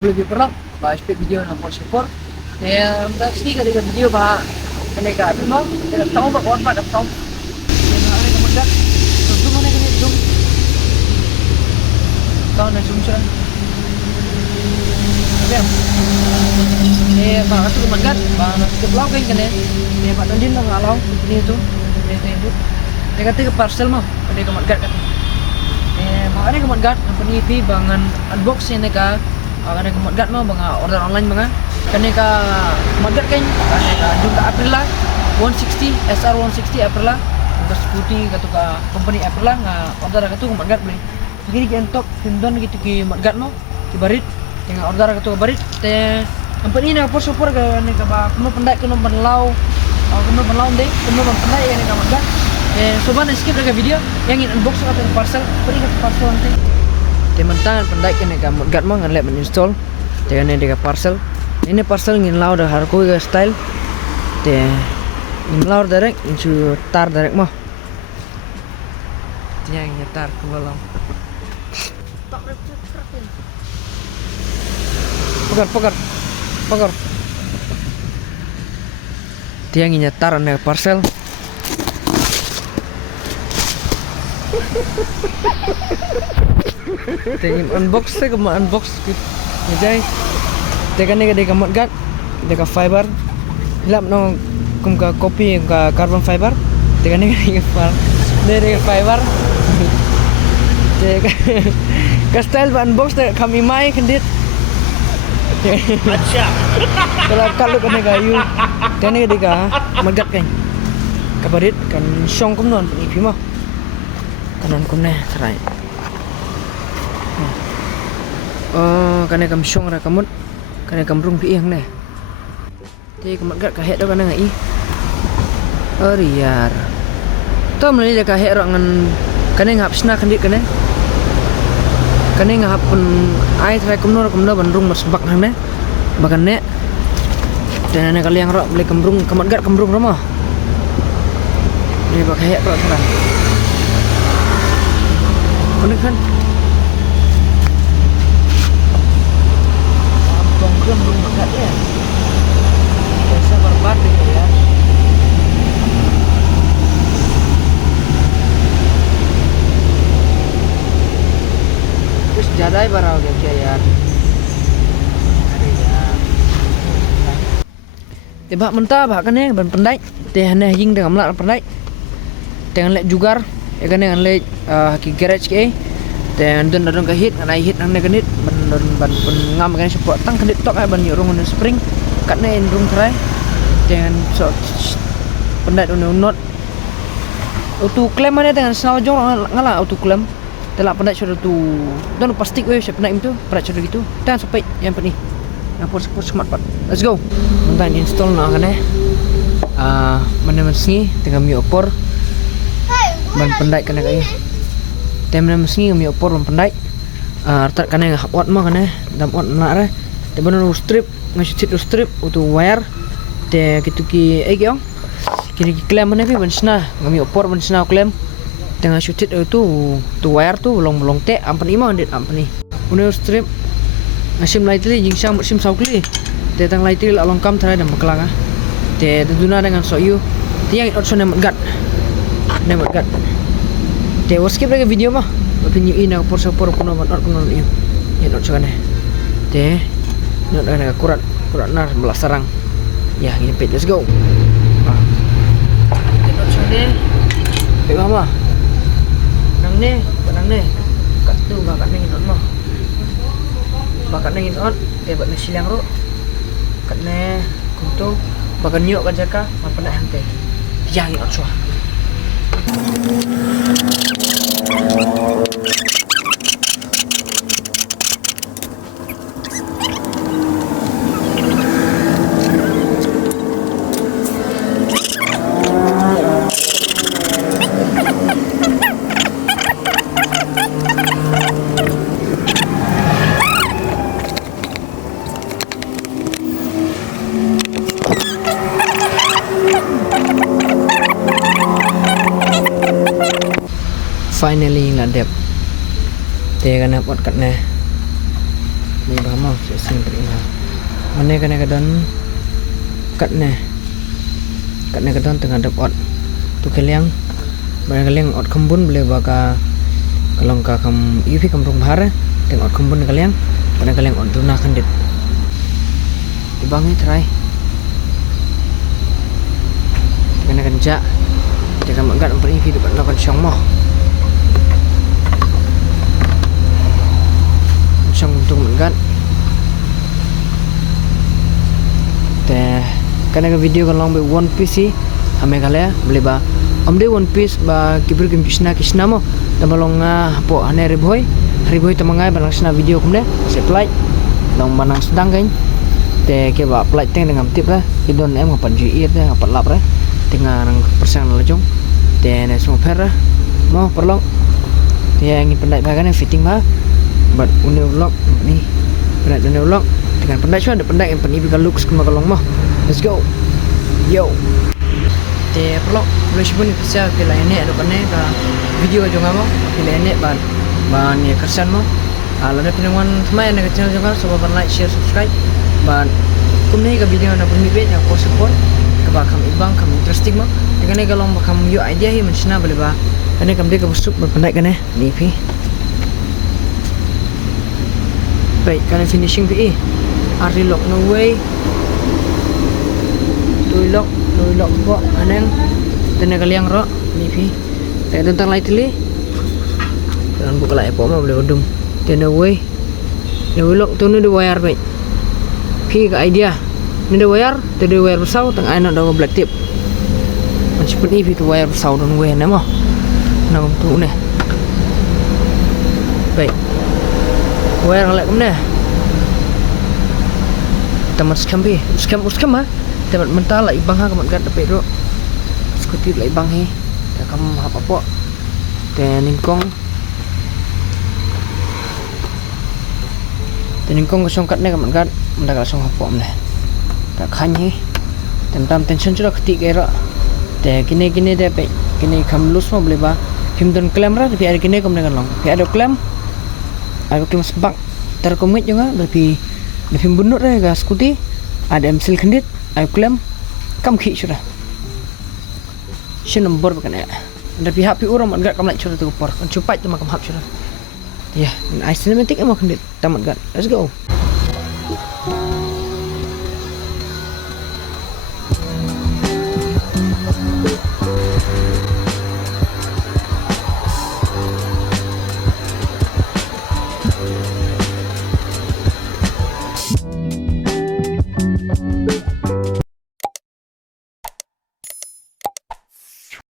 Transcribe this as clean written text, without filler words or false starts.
lebih pernah bahas video na support pasti kada video ba kene ka no kada tahu ba on pa da tahu na ari kamuda zoom na kene zoom tahu na zoom siya ba itu kamuda ba na vlog kan kene ba tandin na ngalaw ni itu itu negatif parcel mo kene kamuda kan makanya kamuda company pi bangan unboxing ka akan kemudian mau order online mga kaneka magat kan kaneka juga Aprila 160 SR 160 Aprila untuk putih katu ka company Aprila nga order katu magat beli jadi kentok tindon gitu ki magat mau kibarit dengan order katu barit te company na por support ka kaneka ba kuno pendai kuno penlau deh kuno pendai kaneka magat coba skip ke video yang ingin unbox atau parcel beri ke parcel nanti teman-teman pendai kene ka gat mo ngan lek install dengan ini parcel ini parcel ngin lau dah harko ga style te ngin lau direct into tar direct mo yang nyetar ke balam pegar dia ngin nyetar ane parcel Tengin unbox saya kema unbox ngejai tekan ni ka mat gat deka fiber hilap no kum ka kopi ka carbon fiber tekan ni ka fiber teka ka style unbox te kami mai kendit acha kalau kan ka yu tekan ni ka mat gat kan kabarit kan song kum non ni phima kanan kum ne sarai karena kam syong ra kamut karena kam rung piang ne te kamat gat ka het do kana ngai riar tom le ka het ro ngan kana ngap sna khandit kana ngap pun ai trai kumno ban rung mas bak hang ne bakan ne dan ne kaliang ro beli kamrung kamat gat kamrung ro mo ni bak het ro saran kan belum makan ya biasa berbat gitu ya terus jadai barau gitu ya tiba mentah bahkan ya ban pendai teh aneh jing dengan melak pendai dengan lek jugar ya kan dengan lek haki garage ke dan don ka hit ngan ai hit nang ne kanit ban ngam kan support tang kanit tok ai ban yorong on spring kat ne rung try dan so pendat on not auto claim mana dengan saw jong ngala auto claim telak pendat sudah tu don plastik we pendat itu pendat sudah gitu dan sampai yang penting ngapur smart part let's go mentan install na kan mana meski dengan mi opor ban pendat kana kai temna meski mi opor pendai artat kana wat ma kana dam wat na re te bono strip ngasih strip utu wire te gitu ki ong kini ki klem mana pi bansna ngami opor bansna klem tengah shoot itu tu wire tu long te ampani ma ndet ampani uno strip ngasim lightly jing sam sim saukli te tang lightly along kam thara dam kelanga te duna dengan soyu tiang option gat te skip lagi video mah opini ina por kuno mat kuno ni ya not sana te not ana kurat nar belas sarang ya ini pet let's go te not sana pe mama nang ne kat tu bakat nang not mah bakat nang not te bat silang ro kat ne kunto bakan nyok kan jaka man pendak hante ya not so finally ngadep te kana pot kat ne ni ba mau sen tri na mane kane kadon kat ne kadon tengah dap ot tu kaliang barang kaliang ot kembun boleh baka kalong ka kam ifi kam rong bahar teng ot kembun kaliang barang kaliang ot duna kandit ibang ni try kena kenja jangan magat per ifi dapat lakukan syong mo syong untuk magat teh kena video kan long be one piece hame kale boleh ba amde one piece ba kibir kim kisna mo damalong po ane riboy tamangai balang sna video kumne supply long manang sedang kan te ke ba play teng dengan tip lah idon em ngapan ju ir te ngapan lap re tengah nang persang lajong te ne semua per mo perlong te ngin pendai bagan fitting ba but une vlog ni pendai une vlog dengan pendai cuma ada pendai yang peni bigal looks kuma kalong mo let's go yo te perlong boleh sebut ni pasal ke lain ni ada kene ka video jo ngamo ke lain ni ban ni kersan mo ala ada pinangan semai na channel juga coba like share subscribe ban kumne ka video na pun mi na ko support ka ba kam ibang kam interesting mo dengan ni kalau kam yo idea hi menshna boleh ba kene kam de ka busuk berpendai kene ni pi baik kena finishing pi ari lock no way lock bo aneng tene kaliang ro ni pi te tentang lai tili dan buka lai po ma boleh udum tene way lock tu ni de wire baik pi ka idea ni de wire besar tang aina da black tip macam ni pi tu wire besar don way na mo na tu ne baik wire lek kumne tamat scam ha tamat mental la ibang ha kamat gat dapat ro skuti la ibang he ta kam apa po te ningkong kosong kat ne kamat gat menda ka song apa ne ta khan he tam tension chura khti ge ro te kini de pe kini kam lus mo boleh ba himdon claim ra pi ar kini kom ne kan long pi ado claim aku kemas bak terkomit juga lebih bunut ga skuti ada emsil kendit aku klaim kam khi sudah shin nombor bukan ya ada pihak pi orang enggak kam lek sudah tu por cepat tu makam hap sudah ya ai cinematic emang kendit tamat gat let's go